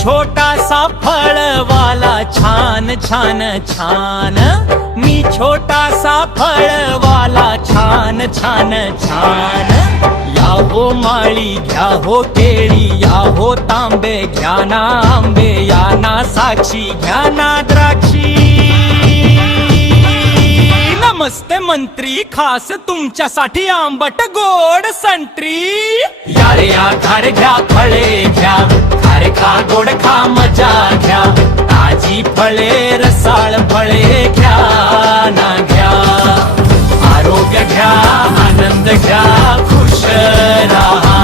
छोटासा फळवाला छान छान छान, मी छोटासा फळवाला छान छान छान. या हो माळी घ्या हो केळी, या हो तांबे घ्या ना आंबे, या ना साक्षी घ्या ना द्राक्षी. नमस्ते मंत्री, खास तुमच्यासाठी आंबट गोड संत्री. या रे या घार घ्या फळे घ्या, खारे खा गोड खा मजा घ्या. ताजी फळे रसाळ फळे घ्या ना घ्या. आरोग्य घ्या आनंद घ्या खुश राहा.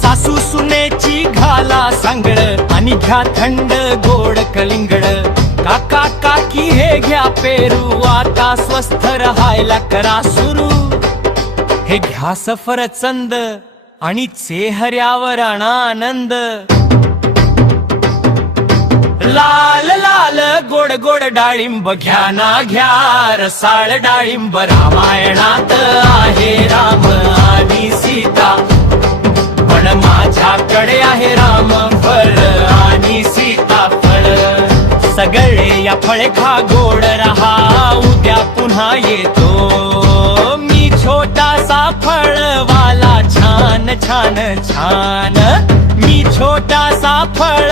सासू सुनेची घाला सांगड आणि घ्या थंड गोड कलिंगड. काका काकी हे घ्या पेरू, आता स्वस्थ राहायला करा सुरू. हे घ्या सफरचंद आणि चेहऱ्यावर आणा आनंद. लाल लाल गोड गोड डाळिंब घ्या ना घ्या, रसाळ डाळिंब. रामायणात आहे राम आणि सीता, पण माझ्याकडे आहे रामफळ आणि सीताफळ. सगळे या फळे खा गोड रहा, उद्या पुन्हा येतो मी छोटासा फळवाला छान छान छान. मी छोटासा फळ